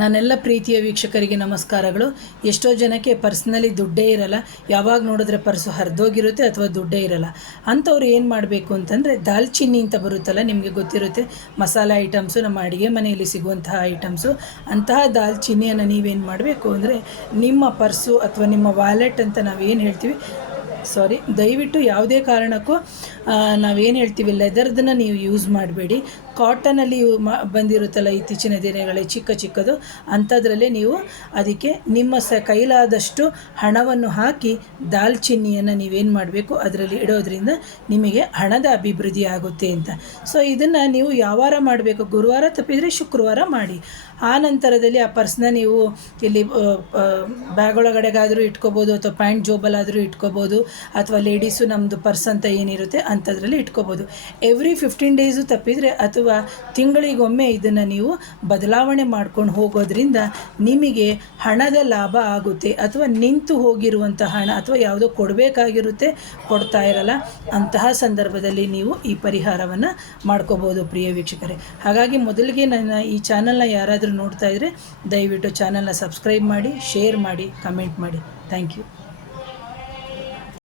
ನನ್ನೆಲ್ಲ ಪ್ರೀತಿಯ ವೀಕ್ಷಕರಿಗೆ ನಮಸ್ಕಾರಗಳು. ಎಷ್ಟೋ ಜನಕ್ಕೆ ಪರ್ಸ್ನಲ್ಲಿ ದುಡ್ಡೇ ಇರಲ್ಲ, ಯಾವಾಗ ನೋಡಿದ್ರೆ ಪರ್ಸು ಹರಿದೋಗಿರುತ್ತೆ ಅಥವಾ ದುಡ್ಡೇ ಇರಲ್ಲ. ಅಂಥವ್ರು ಏನು ಮಾಡಬೇಕು ಅಂತಂದರೆ, ದಾಲ್ಚಿನ್ನಿ ಅಂತ ಬರುತ್ತಲ್ಲ, ನಿಮಗೆ ಗೊತ್ತಿರುತ್ತೆ, ಮಸಾಲೆ ಐಟಮ್ಸು, ನಮ್ಮ ಅಡುಗೆ ಮನೆಯಲ್ಲಿ ಸಿಗುವಂತಹ ಐಟಮ್ಸು. ಅಂತಹ ದಾಲ್ಚಿನ್ನಿಯನ್ನು ನೀವೇನು ಮಾಡಬೇಕು ಅಂದರೆ, ನಿಮ್ಮ ಪರ್ಸು ಅಥವಾ ನಿಮ್ಮ ವ್ಯಾಲೆಟ್ ಅಂತ ನಾವೇನು ಹೇಳ್ತೀವಿ, ದಯವಿಟ್ಟು ಯಾವುದೇ ಕಾರಣಕ್ಕೂ ನಾವೇನು ಹೇಳ್ತೀವಿ ಲೆದರ್ದನ್ನು ನೀವು ಯೂಸ್ ಮಾಡಬೇಡಿ. ಕಾಟನಲ್ಲಿ ಬಂದಿರುತ್ತಲ್ಲ ಇತ್ತೀಚಿನ ದಿನಗಳೇ ಚಿಕ್ಕದು, ಅಂಥದ್ರಲ್ಲೇ ನೀವು ಅದಕ್ಕೆ ನಿಮ್ಮ ಕೈಲಾದಷ್ಟು ಹಣವನ್ನು ಹಾಕಿ ದಾಲ್ಚಿನ್ನಿಯನ್ನು ನೀವೇನು ಮಾಡಬೇಕು ಅದರಲ್ಲಿ ಇಡೋದ್ರಿಂದ ನಿಮಗೆ ಹಣದ ಅಭಿವೃದ್ಧಿ ಆಗುತ್ತೆ ಅಂತ. ಸೊ ಇದನ್ನು ನೀವು ಯಾವಾರ ಮಾಡಬೇಕು, ಗುರುವಾರ ತಪ್ಪಿದರೆ ಶುಕ್ರವಾರ ಮಾಡಿ. ಆ ನಂತರದಲ್ಲಿ ಆ ಪರ್ಸ್ನ ನೀವು ಇಲ್ಲಿ ಬ್ಯಾಗ್ ಒಳಗಡೆಗಾದರೂ ಇಟ್ಕೋಬೋದು, ಅಥವಾ ಪ್ಯಾಂಟ್ ಜೋಬಲ್ಲಾದರೂ ಇಟ್ಕೋಬೋದು, ಅಥವಾ ಲೇಡೀಸು ನಮ್ಮದು ಪರ್ಸ್ ಅಂತ ಏನಿರುತ್ತೆ ಅಂಥದ್ರಲ್ಲಿ ಇಟ್ಕೋಬೋದು. ಎವ್ರಿ 15 ಡೇಸು ತಪ್ಪಿದರೆ ಅಥವಾ ತಿಂಗಳಿಗೊಮ್ಮೆ ಇದನ್ನು ನೀವು ಬದಲಾವಣೆ ಮಾಡ್ಕೊಂಡು ಹೋಗೋದ್ರಿಂದ ನಿಮಗೆ ಹಣದ ಲಾಭ ಆಗುತ್ತೆ. ಅಥವಾ ನಿಂತು ಹೋಗಿರುವಂಥ ಹಣ ಅಥವಾ ಯಾವುದೋ ಕೊಡಬೇಕಾಗಿರುತ್ತೆ, ಕೊಡ್ತಾ ಇರಲ್ಲ, ಅಂತಹ ಸಂದರ್ಭದಲ್ಲಿ ನೀವು ಈ ಪರಿಹಾರವನ್ನು ಮಾಡ್ಕೋಬೋದು ಪ್ರಿಯ ವೀಕ್ಷಕರೇ. ಹಾಗಾಗಿ ಮೊದಲಿಗೆ ನನ್ನ ಈ ಚಾನಲ್ನ ಯಾರಾದರೂ ನೋಡ್ತಾ ಇದ್ದರೆ ದಯವಿಟ್ಟು ಚಾನಲ್ನ ಸಬ್ಸ್ಕ್ರೈಬ್ ಮಾಡಿ, ಶೇರ್ ಮಾಡಿ, ಕಮೆಂಟ್ ಮಾಡಿ. Thank you.